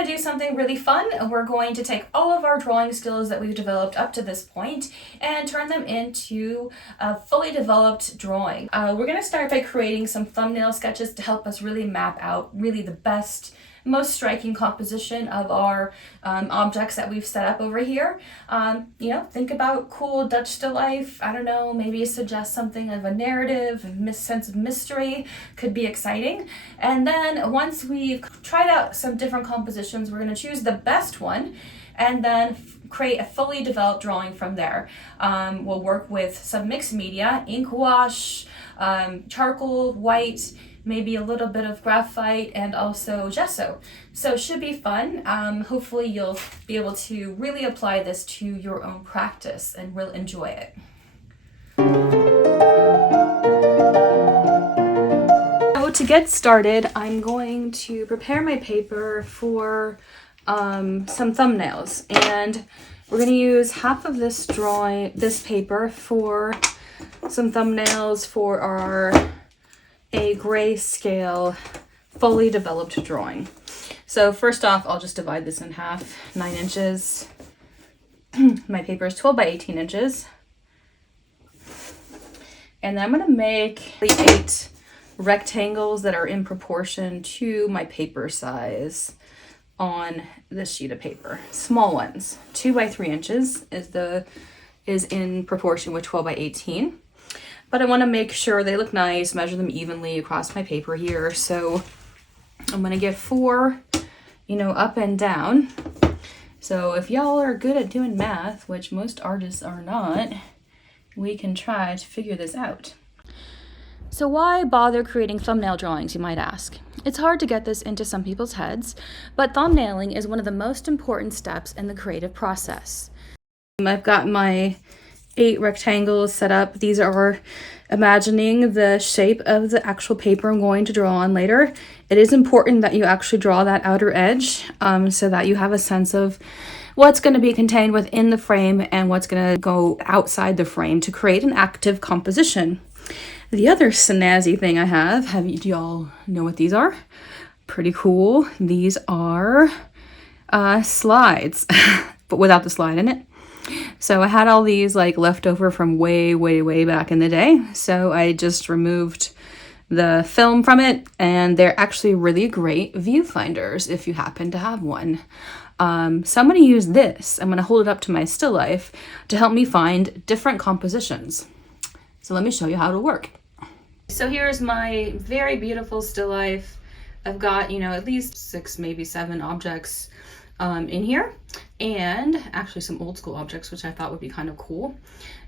going to do something really fun. We're going to take all of our drawing skills that we've developed up to this point and turn them into a fully developed drawing. We're going to start by creating some thumbnail sketches to help us really map out really the best, most striking composition of our objects that we've set up over here. Think about cool Dutch still life. I don't know, maybe suggest something of a narrative, sense of mystery, could be exciting. And then once we've tried out some different compositions, we're going to choose the best one and then create a fully developed drawing from there. We'll work with some mixed media, ink wash, charcoal, white, maybe a little bit of graphite, and also gesso. So it should be fun. Hopefully you'll be able to really apply this to your own practice and really enjoy it. So to get started, I'm going to prepare my paper for some thumbnails, and we're going to use half of this paper for some thumbnails for a grayscale fully developed drawing. So first off, I'll just divide this in half, 9 inches. My paper is 12 by 18 inches. And then I'm gonna make 8 rectangles that are in proportion to my paper size on this sheet of paper. Small ones, 2 by 3 inches is in proportion with 12 by 18. But I want to make sure they look nice, measure them evenly across my paper here. So I'm going to get 4, up and down. So if y'all are good at doing math, which most artists are not, we can try to figure this out. So why bother creating thumbnail drawings, you might ask? It's hard to get this into some people's heads, but thumbnailing is one of the most important steps in the creative process. I've got my 8 rectangles set up. These are imagining the shape of the actual paper I'm going to draw on later. It is important that you actually draw that outer edge so that you have a sense of what's going to be contained within the frame and what's going to go outside the frame to create an active composition. The other snazzy thing I have, do y'all know what these are? Pretty cool. These are slides, but without the slide in it. So I had all these left over from way, way, way back in the day. So I just removed the film from it, and they're actually really great viewfinders if you happen to have one. So I'm going to use this. I'm going to hold it up to my still life to help me find different compositions. So let me show you how it'll work. So here's my very beautiful still life. I've got, at least 6, maybe 7 objects in here, and actually some old school objects, which I thought would be kind of cool.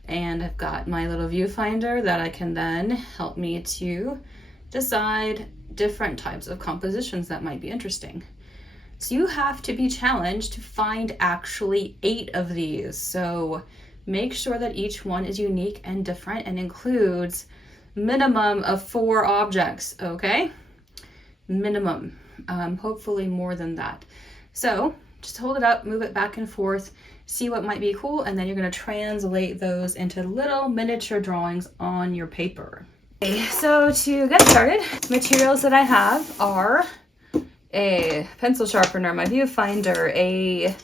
And I've got my little viewfinder that I can then help me to decide different types of compositions that might be interesting. So you have to be challenged to find actually 8 of these. So make sure that each one is unique and different and includes minimum of 4 objects, okay? Minimum, hopefully more than that. So just hold it up, move it back and forth, see what might be cool, and then you're going to translate those into little miniature drawings on your paper. Okay, so to get started, materials that I have are a pencil sharpener, my viewfinder, a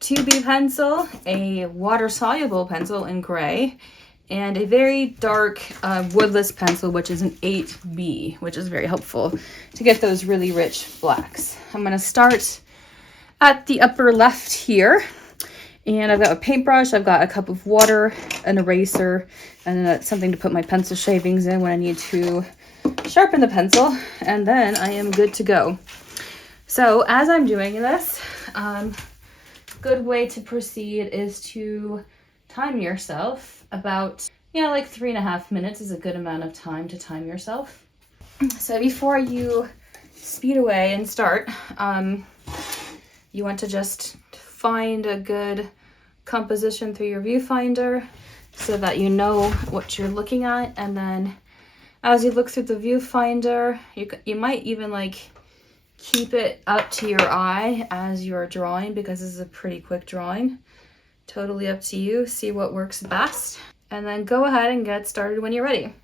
2B pencil, a water-soluble pencil in gray, and a very dark woodless pencil, which is an 8B, which is very helpful to get those really rich blacks. I'm going to start at the upper left here, and I've got a paintbrush, I've got a cup of water, an eraser, and something to put my pencil shavings in when I need to sharpen the pencil, and then I am good to go. So as I'm doing this, good way to proceed is to time yourself. About 3.5 minutes is a good amount of time to time yourself. So before you speed away and start, you want to just find a good composition through your viewfinder so that you know what you're looking at. And then as you look through the viewfinder, you might even keep it up to your eye as you're drawing, because this is a pretty quick drawing. Totally up to you. See what works best, and then go ahead and get started when you're ready.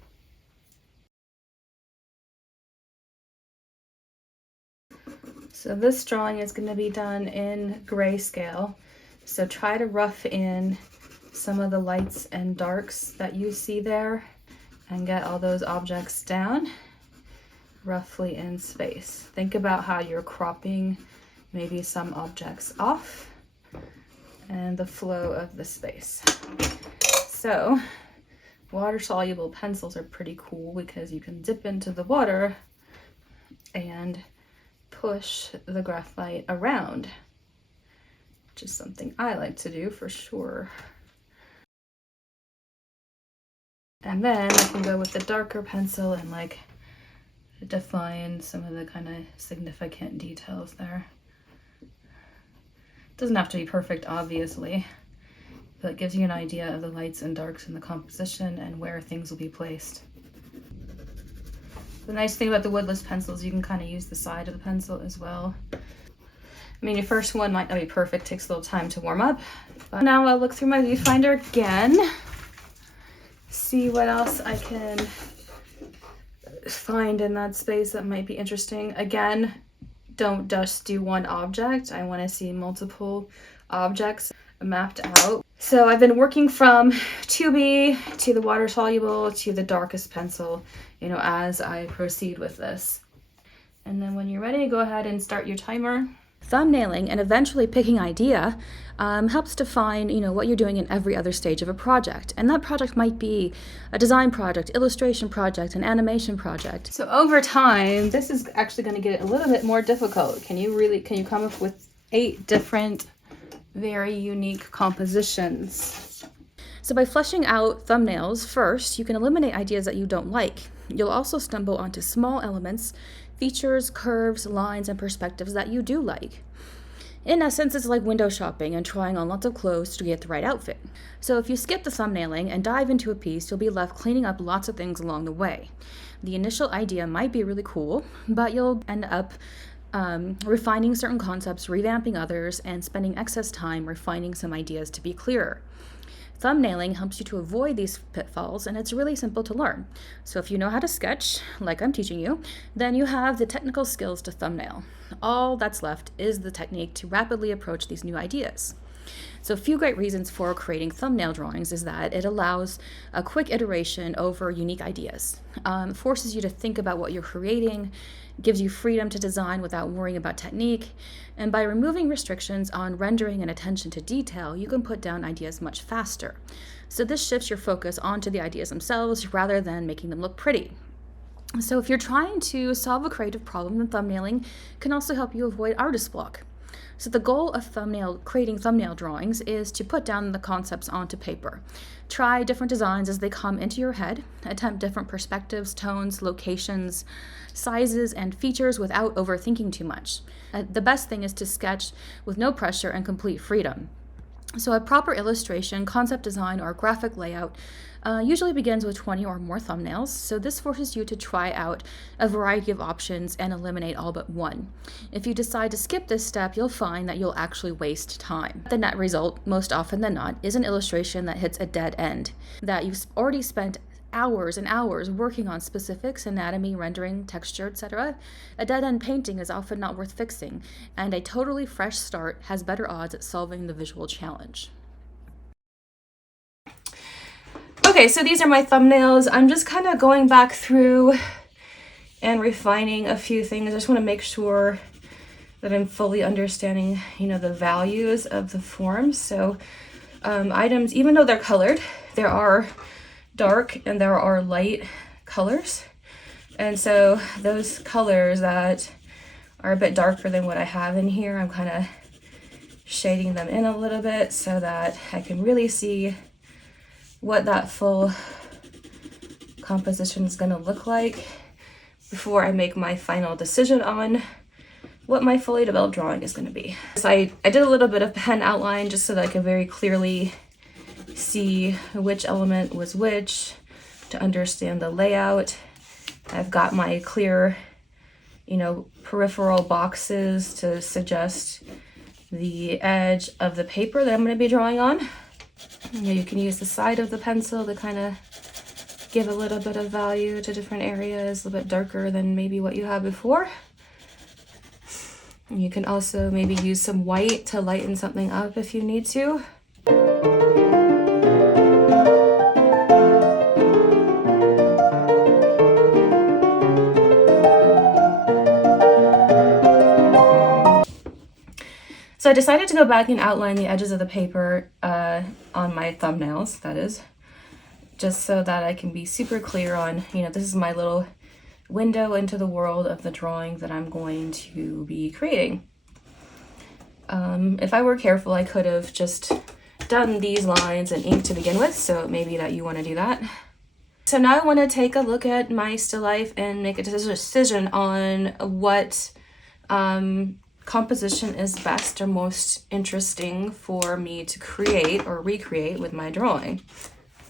So this drawing is going to be done in grayscale. So try to rough in some of the lights and darks that you see there and get all those objects down roughly in space. Think about how you're cropping maybe some objects off and the flow of the space. So water-soluble pencils are pretty cool because you can dip into the water and push the graphite around, which is something I like to do for sure. And then I can go with the darker pencil and like define some of the kind of significant details there. Doesn't have to be perfect, obviously, but it gives you an idea of the lights and darks in the composition and where things will be placed. The nice thing about the woodless pencils, you can kind of use the side of the pencil as well. I mean, your first one might not be perfect, takes a little time to warm up. But now I'll look through my viewfinder again, see what else I can find in that space that might be interesting. Again, don't just do one object. I want to see multiple objects mapped out. So I've been working from 2B to the water soluble to the darkest pencil, as I proceed with this. And then when you're ready, go ahead and start your timer. Thumbnailing and eventually picking idea helps define, what you're doing in every other stage of a project. And that project might be a design project, illustration project, an animation project. So over time, this is actually going to get a little bit more difficult. Can you come up with 8 different, very unique compositions? So by fleshing out thumbnails first, you can eliminate ideas that you don't like. You'll also stumble onto small elements, features, curves, lines, and perspectives that you do like. In essence, it's like window shopping and trying on lots of clothes to get the right outfit. So if you skip the thumbnailing and dive into a piece, you'll be left cleaning up lots of things along the way. The initial idea might be really cool, but you'll end up refining certain concepts, revamping others, and spending excess time refining some ideas to be clearer. Thumbnailing helps you to avoid these pitfalls, and it's really simple to learn. So if you know how to sketch, like I'm teaching you, then you have the technical skills to thumbnail. All that's left is the technique to rapidly approach these new ideas. So a few great reasons for creating thumbnail drawings is that it allows a quick iteration over unique ideas, forces you to think about what you're creating, gives you freedom to design without worrying about technique, and by removing restrictions on rendering and attention to detail, you can put down ideas much faster. So this shifts your focus onto the ideas themselves rather than making them look pretty. So if you're trying to solve a creative problem, then thumbnailing can also help you avoid artist block. So the goal of creating thumbnail drawings is to put down the concepts onto paper. Try different designs as they come into your head, attempt different perspectives, tones, locations, sizes, and features without overthinking too much. The best thing is to sketch with no pressure and complete freedom. So a proper illustration, concept design, or graphic layout usually begins with 20 or more thumbnails, so this forces you to try out a variety of options and eliminate all but one. If you decide to skip this step, you'll find that you'll actually waste time. The net result, most often than not, is an illustration that hits a dead end, that you've already spent hours and hours working on specifics, anatomy, rendering, texture, etc. A dead-end painting is often not worth fixing, and a totally fresh start has better odds at solving the visual challenge. Okay, so these are my thumbnails. I'm just kind of going back through and refining a few things. I just want to make sure that I'm fully understanding, the values of the forms. So items, even though they're colored, there are dark and there are light colors. And so those colors that are a bit darker than what I have in here, I'm kind of shading them in a little bit so that I can really see what that full composition is going to look like before I make my final decision on what my fully developed drawing is going to be. So I did a little bit of pen outline just so that I could very clearly see which element was which, to understand the layout. I've got my clear, peripheral boxes to suggest the edge of the paper that I'm going to be drawing on. You can use the side of the pencil to kind of give a little bit of value to different areas, a little bit darker than maybe what you had before. You can also maybe use some white to lighten something up if you need to. So I decided to go back and outline the edges of the paper on my thumbnails, that is, just so that I can be super clear on, this is my little window into the world of the drawing that I'm going to be creating. If I were careful, I could have just done these lines in ink to begin with, so it may be that you want to do that. So now I want to take a look at my still life and make a decision on what composition is best or most interesting for me to create or recreate with my drawing.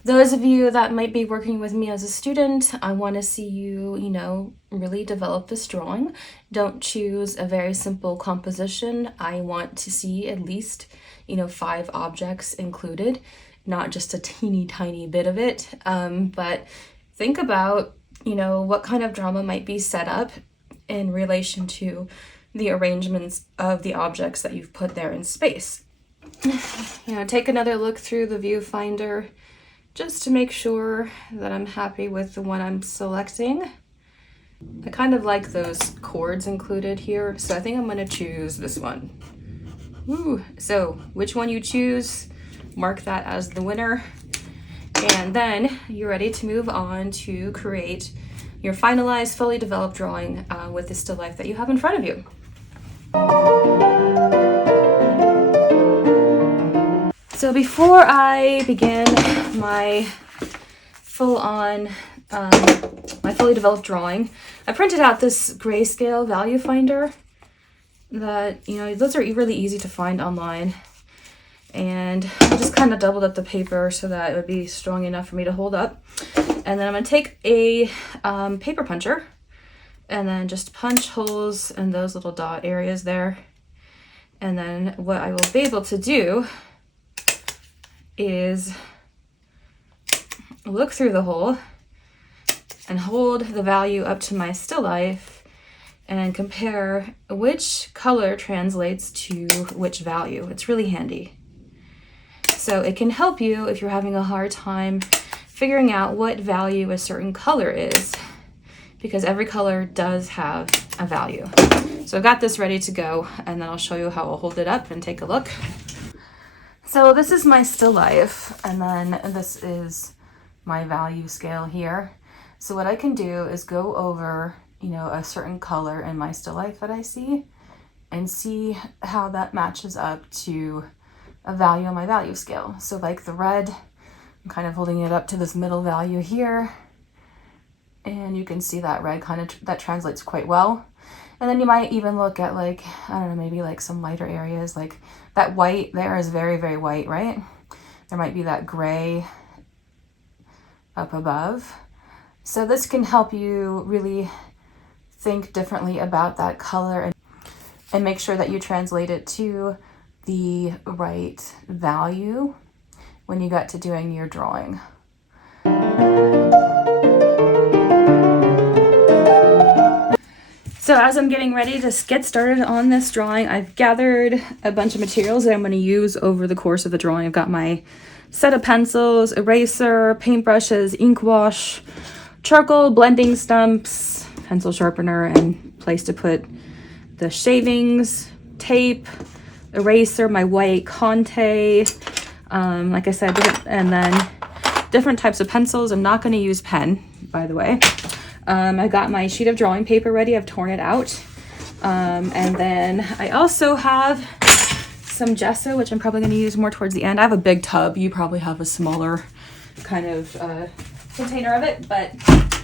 Those of you that might be working with me as a student, I want to see you, really develop this drawing. Don't choose a very simple composition. I want to see at least, 5 objects included, not just a teeny tiny bit of it. But think about, what kind of drama might be set up in relation to the arrangements of the objects that you've put there in space. Take another look through the viewfinder just to make sure that I'm happy with the one I'm selecting. I kind of like those chords included here, so I think I'm gonna choose this one. Ooh, so which one you choose, mark that as the winner. And then you're ready to move on to create your finalized, fully developed drawing with the still life that you have in front of you. So before I begin my full-on, my fully developed drawing, I printed out this grayscale value finder that, those are really easy to find online. And I just kind of doubled up the paper so that it would be strong enough for me to hold up. And then I'm going to take a paper puncher and then just punch holes in those little dot areas there. And then what I will be able to do is look through the hole and hold the value up to my still life and compare which color translates to which value. It's really handy. So it can help you if you're having a hard time figuring out what value a certain color is, because every color does have a value. So I've got this ready to go, and then I'll show you how I'll hold it up and take a look. So this is my still life, and then this is my value scale here. So what I can do is go over, a certain color in my still life that I see and see how that matches up to a value on my value scale. So like the red, I'm kind of holding it up to this middle value here, and you can see that red that translates quite well. And then you might even look at maybe some lighter areas, like that white there is very, very white, right? There might be that gray up above. So this can help you really think differently about that color and make sure that you translate it to the right value when you get to doing your drawing. So as I'm getting ready to get started on this drawing, I've gathered a bunch of materials that I'm going to use over the course of the drawing. I've got my set of pencils, eraser, paintbrushes, ink wash, charcoal, blending stumps, pencil sharpener, and place to put the shavings, tape, eraser, my white Conte, like I said, and then different types of pencils. I'm not going to use pen, by the way. I got my sheet of drawing paper ready. I've torn it out. And then I also have some gesso, which I'm probably going to use more towards the end. I have a big tub. You probably have a smaller kind of container of it, but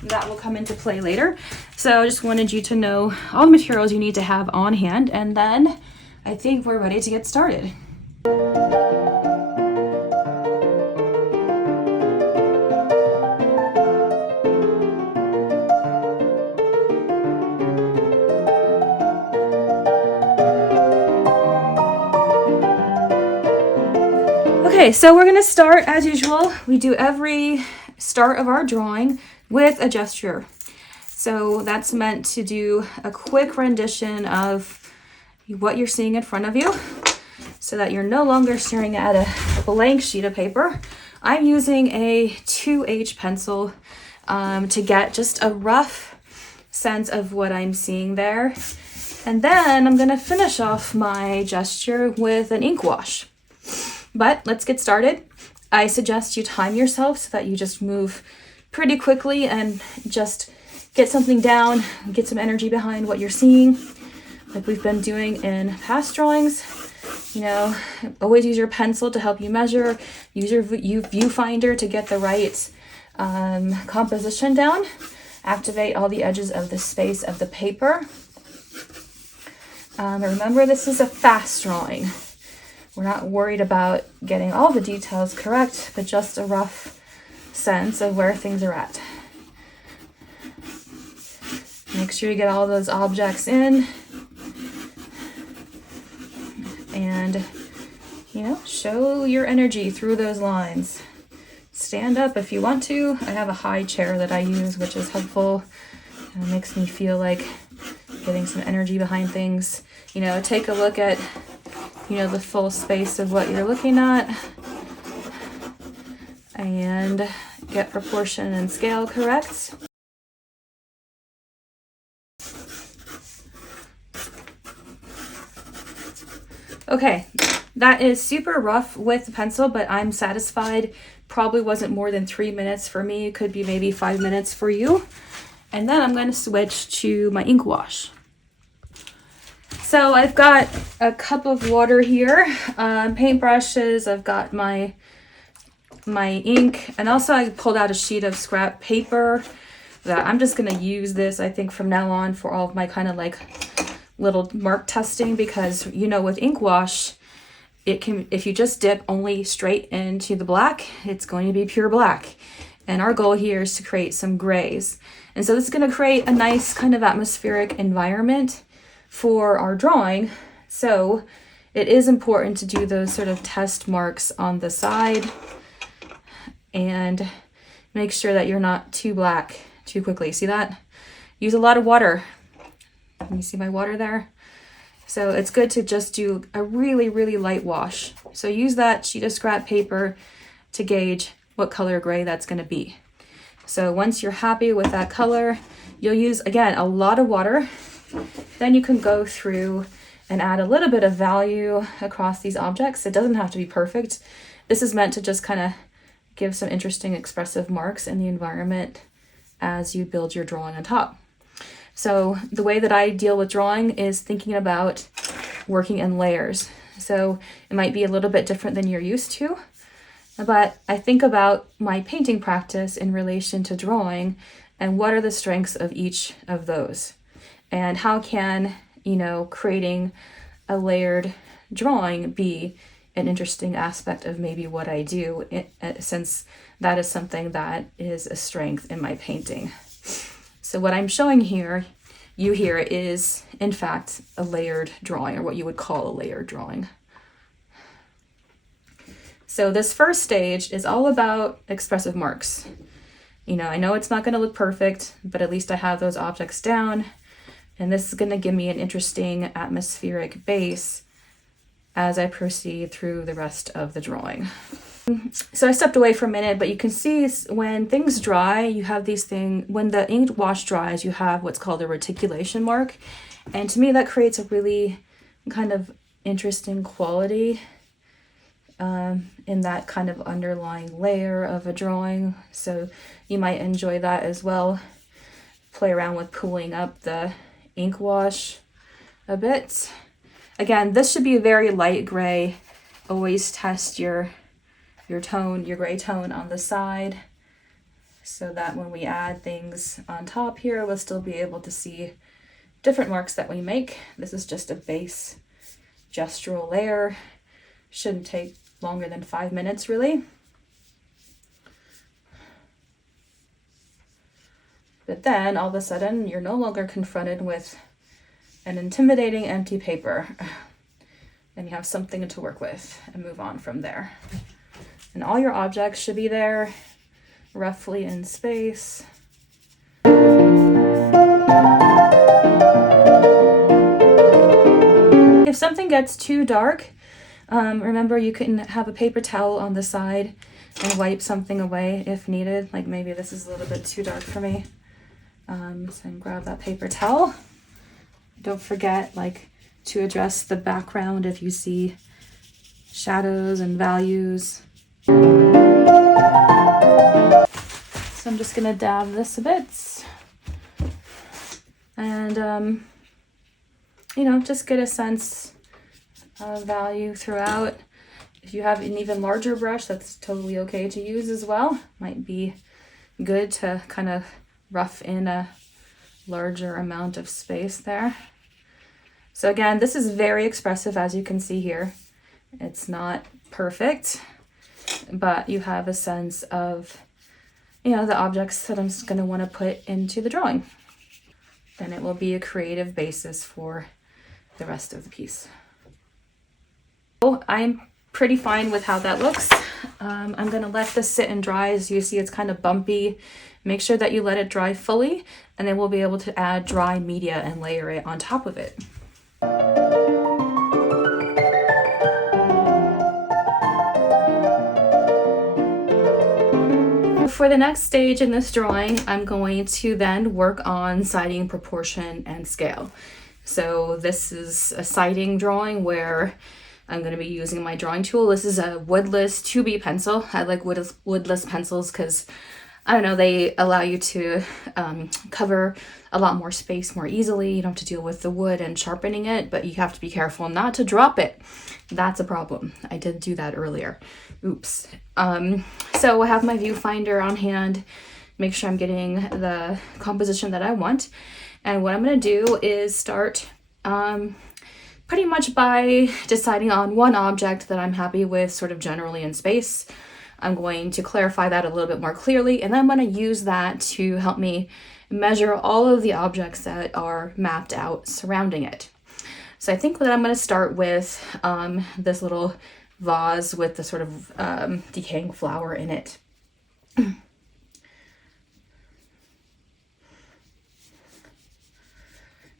that will come into play later. So I just wanted you to know all the materials you need to have on hand, and then I think we're ready to get started. Okay, so we're going to start as usual. We do every start of our drawing with a gesture. So that's meant to do a quick rendition of what you're seeing in front of you so that you're no longer staring at a blank sheet of paper. I'm using a 2H pencil to get just a rough sense of what I'm seeing there. And then I'm gonna finish off my gesture with an ink wash. But let's get started. I suggest you time yourself so that you just move pretty quickly and just get something down, get some energy behind what you're seeing, like we've been doing in past drawings. You know, always use your pencil to help you measure, use your viewfinder to get the right composition down, activate all the edges of the space of the paper. Remember, this is a fast drawing. We're not worried about getting all the details correct, but just a rough sense of where things are at. Make sure you get all those objects in and, you know, show your energy through those lines. Stand up if you want to. I have a high chair that I use, which is helpful. It makes me feel like getting some energy behind things. You know, take a look at, you know, the full space of what you're looking at and get proportion and scale correct. Okay, that is super rough with the pencil, but I'm satisfied. Probably wasn't more than 3 minutes for me. It could be maybe 5 minutes for you. And then I'm going to switch to my ink wash. So I've got a cup of water here, paintbrushes, I've got my ink, and also I pulled out a sheet of scrap paper that I'm just going to use this, I think, from now on for all of my kind of like little mark testing, because, you know, with ink wash, it can, if you just dip only straight into the black, it's going to be pure black. And our goal here is to create some grays. And so this is going to create a nice kind of atmospheric environment for our drawing. So it is important to do those sort of test marks on the side and make sure that you're not too black too quickly. See that? Use a lot of water. Can you see my water there? So it's good to just do a really, really light wash. So use that sheet of scrap paper to gauge what color gray that's going to be. So once you're happy with that color, you'll use, again, a lot of water. Then you can go through and add a little bit of value across these objects. It doesn't have to be perfect. This is meant to just kind of give some interesting expressive marks in the environment as you build your drawing on top. So the way that I deal with drawing is thinking about working in layers. So it might be a little bit different than you're used to, but I think about my painting practice in relation to drawing and what are the strengths of each of those. And how can, you know, creating a layered drawing be an interesting aspect of maybe what I do, since that is something that is a strength in my painting. So what I'm showing here, you here, is in fact a layered drawing, or what you would call a layered drawing. So this first stage is all about expressive marks. You know, I know it's not going to look perfect, but at least I have those objects down. And this is going to give me an interesting atmospheric base as I proceed through the rest of the drawing. So I stepped away for a minute, but you can see when things dry, you have these things, when the ink wash dries, you have what's called a reticulation mark. And to me, that creates a really kind of interesting quality in that kind of underlying layer of a drawing. So you might enjoy that as well. Play around with pulling up the ink wash a bit. Again, this should be a very light gray. Always test your tone, your gray tone on the side, so that when we add things on top here, we'll still be able to see different marks that we make. This is just a base gestural layer. Shouldn't take longer than 5 minutes, really. But then all of a sudden, you're no longer confronted with an intimidating empty paper, and you have something to work with and move on from there. And all your objects should be there roughly in space. If something gets too dark, remember you can have a paper towel on the side and wipe something away if needed. Like maybe this is a little bit too dark for me. So grab that paper towel. Don't forget to address the background if you see shadows and values. So I'm just gonna dab this a bit and just get a sense of value throughout. If you have an even larger brush, that's totally okay to use as well. Might be good to kind of rough in a larger amount of space there. So again, this is very expressive, as you can see here. It's not perfect, but you have a sense of, the objects that I'm just going to want to put into the drawing. Then it will be a creative basis for the rest of the piece. So I'm pretty fine with how that looks. I'm going to let this sit and dry. As you see, it's kind of bumpy. Make sure that you let it dry fully, and then we'll be able to add dry media and layer it on top of it. For the next stage in this drawing, I'm going to then work on siding, proportion, and scale. So this is a siding drawing where I'm going to be using my drawing tool. This is a woodless 2B pencil. I like woodless pencils because, I don't know, they allow you to cover a lot more space more easily. You don't have to deal with the wood and sharpening it, but you have to be careful not to drop it. That's a problem. I did do that earlier. Oops. So I have my viewfinder on hand, make sure I'm getting the composition that I want. And what I'm going to do is start pretty much by deciding on one object that I'm happy with sort of generally in space. I'm going to clarify that a little bit more clearly, and then I'm going to use that to help me measure all of the objects that are mapped out surrounding it. So I think that I'm going to start with this little vase with the sort of decaying flower in it.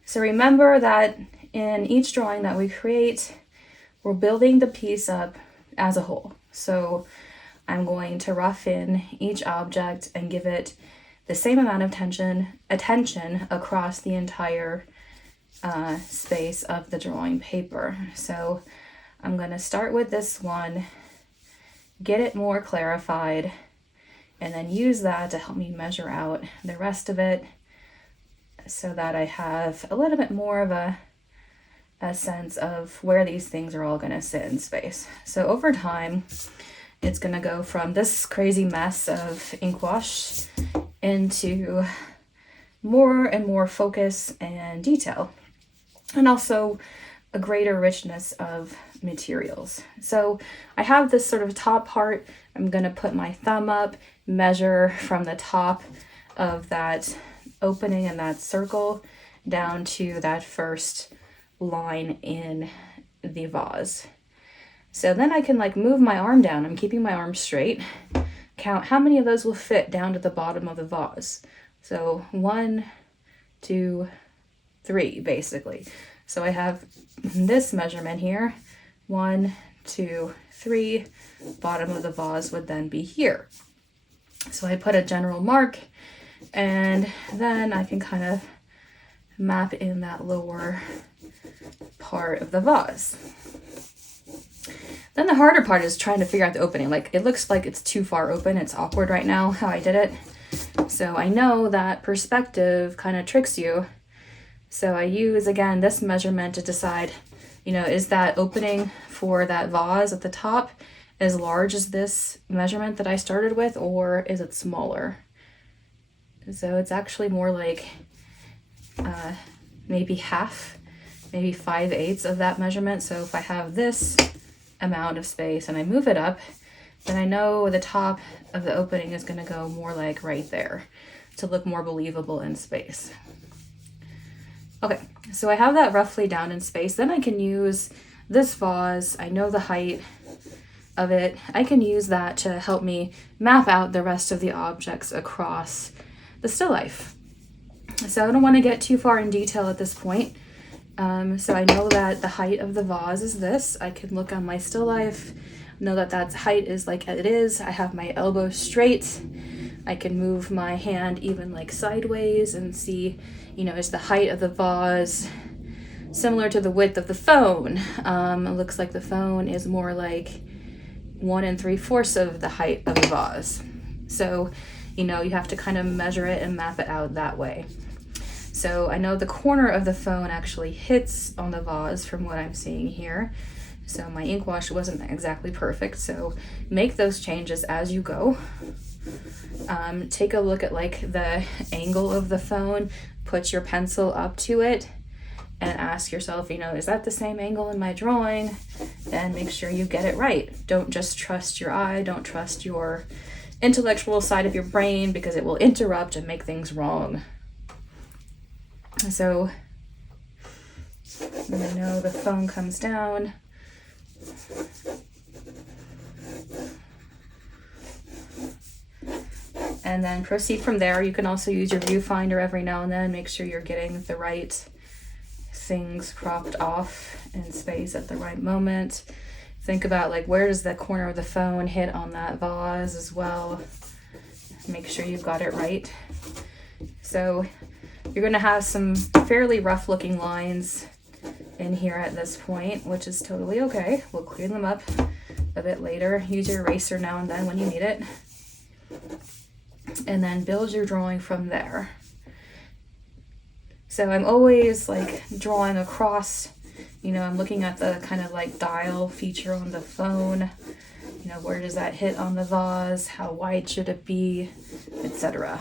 So remember that in each drawing that we create, we're building the piece up as a whole. So I'm going to rough in each object and give it the same amount of attention across the entire space of the drawing paper. So I'm going to start with this one, get it more clarified, and then use that to help me measure out the rest of it so that I have a little bit more of a sense of where these things are all going to sit in space. So over time, it's going to go from this crazy mess of ink wash into more and more focus and detail, and also a greater richness of materials. So I have this sort of top part. I'm going to put my thumb up, measure from the top of that opening and that circle down to that first line in the vase. So then I can move my arm down. I'm keeping my arm straight. Count how many of those will fit down to the bottom of the vase. So 1, 2, 3, basically. So I have this measurement here, 1, 2, 3, bottom of the vase would then be here. So I put a general mark, and then I can kind of map in that lower part of the vase. Then the harder part is trying to figure out the opening. It looks like it's too far open. It's awkward right now how I did it. So I know that perspective kind of tricks you. So I use, again, this measurement to decide, is that opening for that vase at the top as large as this measurement that I started with, or is it smaller? So it's actually more like maybe half, maybe 5/8 of that measurement. So if I have this amount of space and I move it up, then I know the top of the opening is going to go more like right there to look more believable in space. Okay, so I have that roughly down in space. Then I can use this vase. I know the height of it. I can use that to help me map out the rest of the objects across the still life. So I don't want to get too far in detail at this point. So I know that the height of the vase is this. I can look on my still life, know that that height is like it is. I have my elbow straight. I can move my hand even like sideways and see, you know, is the height of the vase similar to the width of the phone. It looks like the phone is more like 1 3/4 of the height of the vase. So, you know, you have to kind of measure it and map it out that way. So I know the corner of the phone actually hits on the vase from what I'm seeing here. So my ink wash wasn't exactly perfect. So make those changes as you go. Take a look at like the angle of the phone, put your pencil up to it and ask yourself, you know, is that the same angle in my drawing? And make sure you get it right. Don't just trust your eye. Don't trust your intellectual side of your brain because it will interrupt and make things wrong. So I know the phone comes down. And then proceed from there. You can also use your viewfinder every now and then. Make sure you're getting the right things cropped off in space at the right moment. Think about like where does the corner of the phone hit on that vase as well. Make sure you've got it right. So you're going to have some fairly rough looking lines in here at this point, which is totally okay. We'll clean them up a bit later. Use your eraser now and then when you need it. And then build your drawing from there. So I'm always like drawing across, you know, I'm looking at the kind of like dial feature on the phone. You know, where does that hit on the vase? How wide should it be, etc.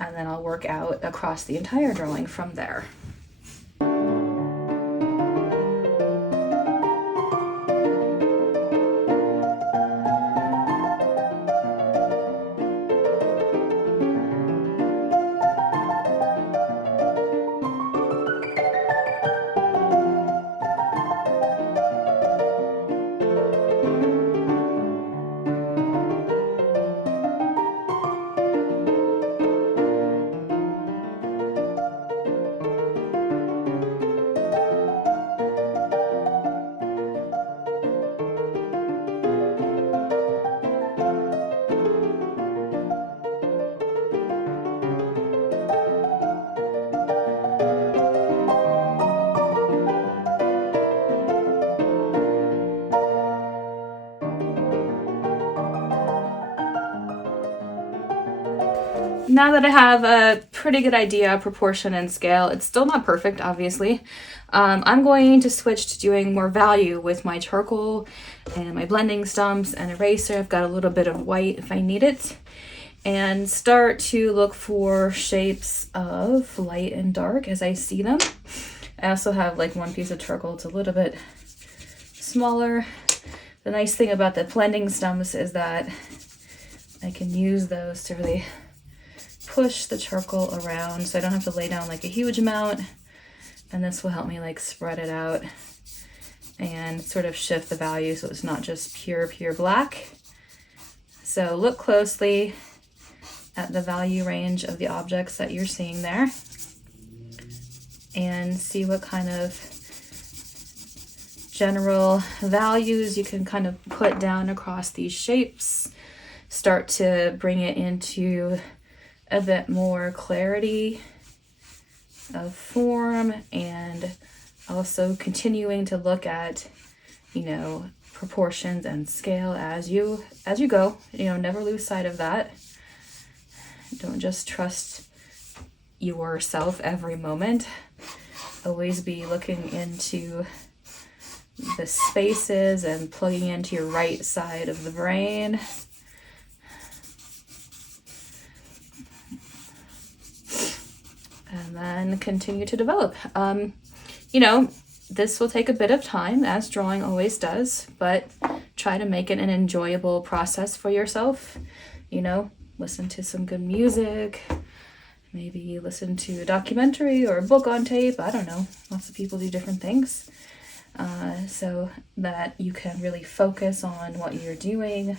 And then I'll work out across the entire drawing from there. Now that I have a pretty good idea of proportion and scale, it's still not perfect, obviously. I'm going to switch to doing more value with my charcoal and my blending stumps and eraser. I've got a little bit of white if I need it. And start to look for shapes of light and dark as I see them. I also have like one piece of charcoal. It's a little bit smaller. The nice thing about the blending stumps is that I can use those to really push the charcoal around so I don't have to lay down like a huge amount, and this will help me like spread it out and sort of shift the value so it's not just pure black. So look closely at the value range of the objects that you're seeing there and see what kind of general values you can kind of put down across these shapes. Start to bring it into a bit more clarity of form, and also continuing to look at, you know, proportions and scale as you go. You know, never lose sight of that. Don't just trust yourself every moment. Always be looking into the spaces and plugging into your right side of the brain. And then continue to develop. You know, this will take a bit of time, as drawing always does, but try to make it an enjoyable process for yourself. You know, listen to some good music, maybe listen to a documentary or a book on tape. I don't know. Lots of people do different things. So that you can really focus on what you're doing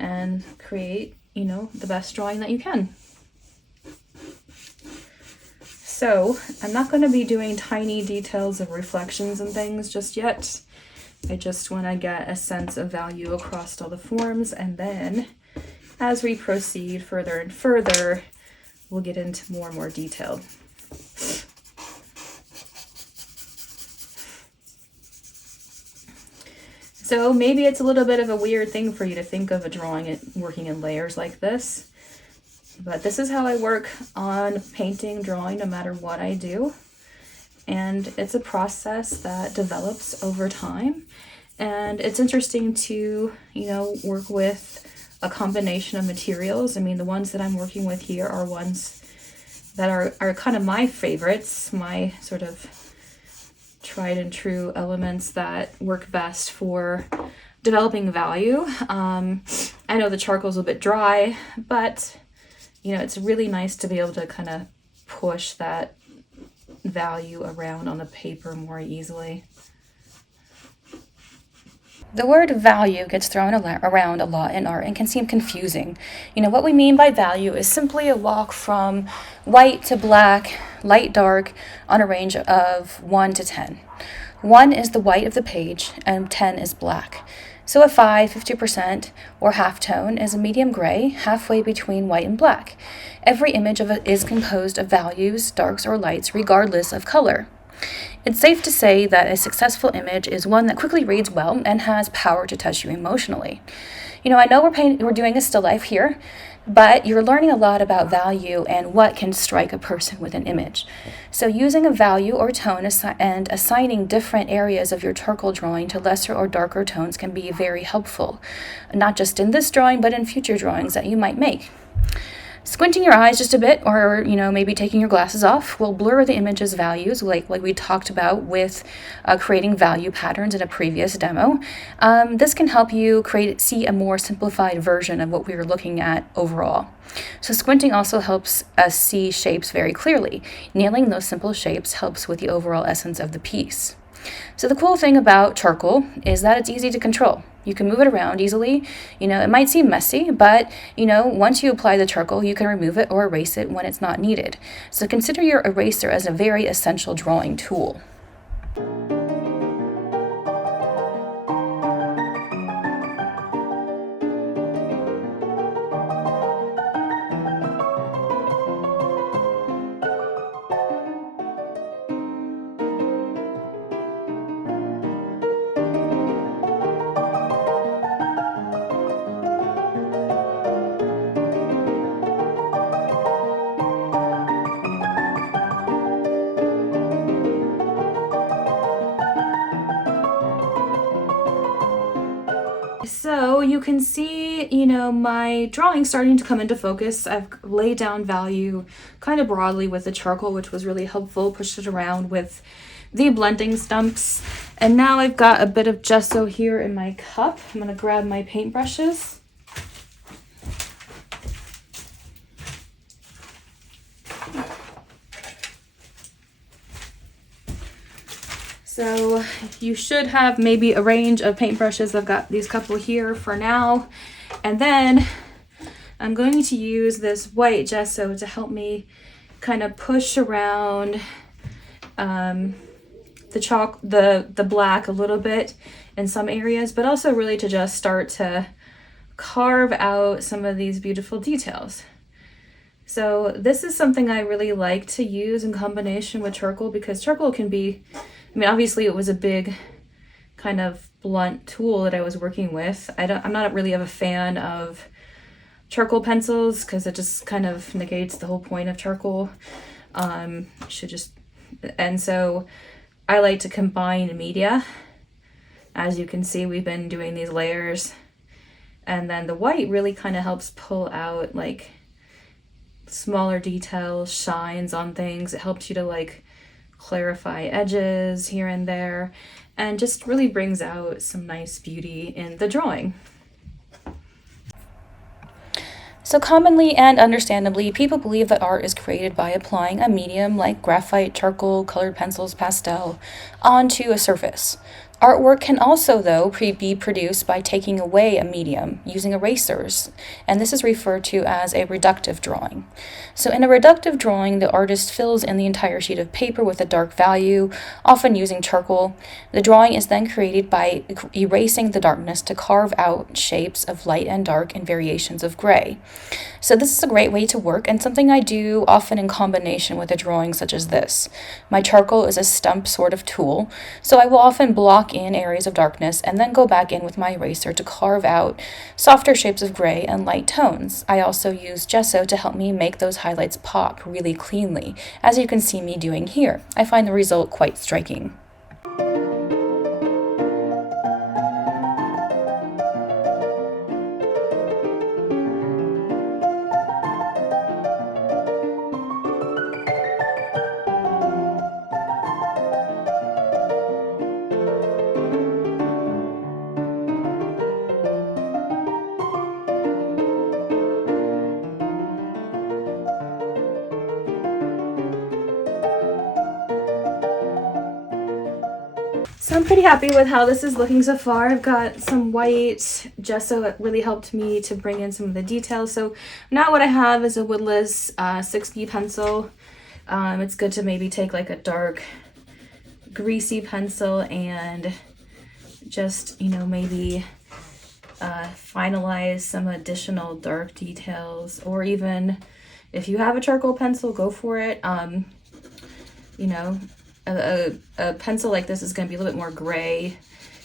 and create, you know, the best drawing that you can. So I'm not going to be doing tiny details of reflections and things just yet. I just want to get a sense of value across all the forms, and then as we proceed further and further, we'll get into more and more detail. So maybe it's a little bit of a weird thing for you to think of a drawing it working in layers like this, but this is how I work on painting, drawing, no matter what I do. And it's a process that develops over time. And it's interesting to, work with a combination of materials. I mean, the ones that I'm working with here are ones that are kind of my favorites, my sort of tried and true elements that work best for developing value. I know the charcoal's a bit dry, but, it's really nice to be able to kind of push that value around on the paper more easily. The word value gets thrown around a lot in art and can seem confusing. What we mean by value is simply a walk from white to black, light, dark, on a range of 1 to 10. 1 is the white of the page and 10 is black. So a 5, 50%, or halftone is a medium gray, halfway between white and black. Every image is composed of values, darks or lights, regardless of color. It's safe to say that a successful image is one that quickly reads well and has power to touch you emotionally. I know we're doing a still life here, but you're learning a lot about value and what can strike a person with an image. So using a value or tone and assigning different areas of your charcoal drawing to lesser or darker tones can be very helpful, not just in this drawing, but in future drawings that you might make. Squinting your eyes just a bit, or maybe taking your glasses off, will blur the image's values, like we talked about with creating value patterns in a previous demo. This can help you see a more simplified version of what we were looking at overall. So squinting also helps us see shapes very clearly. Nailing those simple shapes helps with the overall essence of the piece. So the cool thing about charcoal is that it's easy to control. You can move it around easily. It might seem messy, but, once you apply the charcoal, you can remove it or erase it when it's not needed. So consider your eraser as a very essential drawing tool. So you can see, my drawing starting to come into focus. I've laid down value kind of broadly with the charcoal, which was really helpful, pushed it around with the blending stumps. And now I've got a bit of gesso here in my cup. I'm going to grab my paintbrushes. So you should have maybe a range of paintbrushes. I've got these couple here for now. And then I'm going to use this white gesso to help me kind of push around the black a little bit in some areas, but also really to just start to carve out some of these beautiful details. So this is something I really like to use in combination with charcoal, because charcoal can be, obviously it was a big kind of blunt tool that I was working with. I'm not really a fan of charcoal pencils because it just kind of negates the whole point of charcoal. And so I like to combine media. As you can see, we've been doing these layers, and then the white really kind of helps pull out like smaller details, shines on things. It helps you to clarify edges here and there, and just really brings out some nice beauty in the drawing. So commonly and understandably, people believe that art is created by applying a medium like graphite, charcoal, colored pencils, pastel onto a surface. Artwork can also, though, be produced by taking away a medium using erasers, and this is referred to as a reductive drawing. So in a reductive drawing, the artist fills in the entire sheet of paper with a dark value, often using charcoal. The drawing is then created by erasing the darkness to carve out shapes of light and dark and variations of gray. So this is a great way to work, and something I do often in combination with a drawing such as this. My charcoal is a stump sort of tool, so I will often block in areas of darkness and then go back in with my eraser to carve out softer shapes of gray and light tones. I also use gesso to help me make those highlights pop really cleanly, as you can see me doing here. I find the result quite striking. So I'm pretty happy with how this is looking so far. I've got some white gesso that really helped me to bring in some of the details. So now what I have is a woodless 6B pencil. It's good to maybe take like a dark greasy pencil and just, maybe finalize some additional dark details, or even if you have a charcoal pencil, go for it. A pencil like this is going to be a little bit more gray,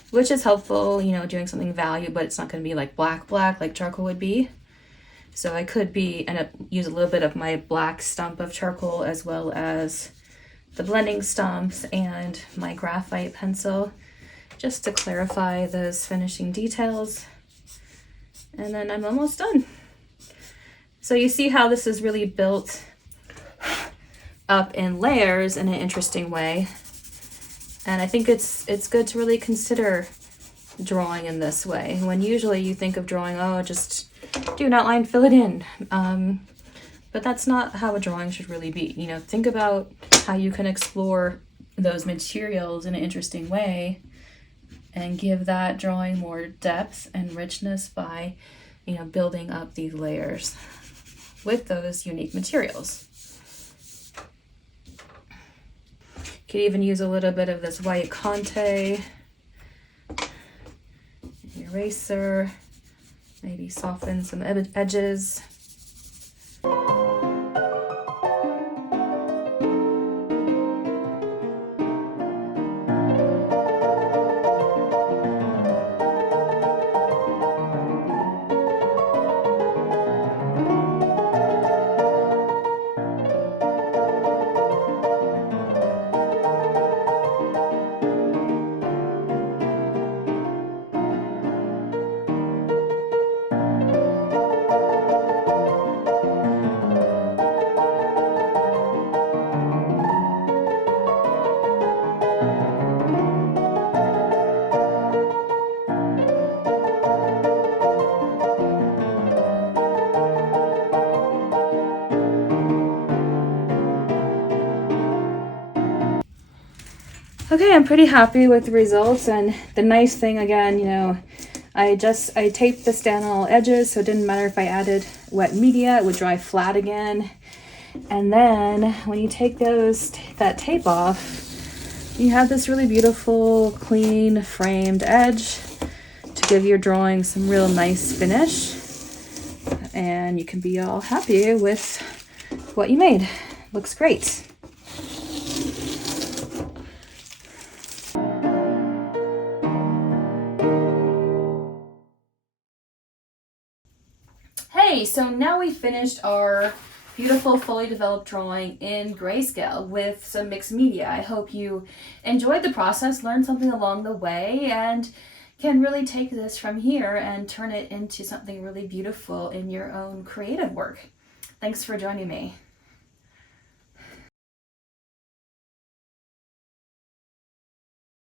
which is helpful, doing something value, but it's not going to be like black like charcoal would be. So I could end up use a little bit of my black stump of charcoal, as well as the blending stumps and my graphite pencil, just to clarify those finishing details. And then I'm almost done. So you see how this is really built up in layers in an interesting way. And I think it's good to really consider drawing in this way, when usually you think of drawing, oh, just do an outline, fill it in. But that's not how a drawing should really be. Think about how you can explore those materials in an interesting way and give that drawing more depth and richness by, building up these layers with those unique materials. Could even use a little bit of this white Conte eraser, maybe soften some edges. Okay, I'm pretty happy with the results, and the nice thing again, I taped this down on all edges, so it didn't matter if I added wet media, it would dry flat again. And then when you take that tape off, you have this really beautiful, clean, framed edge to give your drawing some real nice finish, and you can be all happy with what you made. Looks great. Hey, so now we finished our beautiful fully developed drawing in grayscale with some mixed media. I hope you enjoyed the process, learned something along the way, and can really take this from here and turn it into something really beautiful in your own creative work. Thanks for joining me.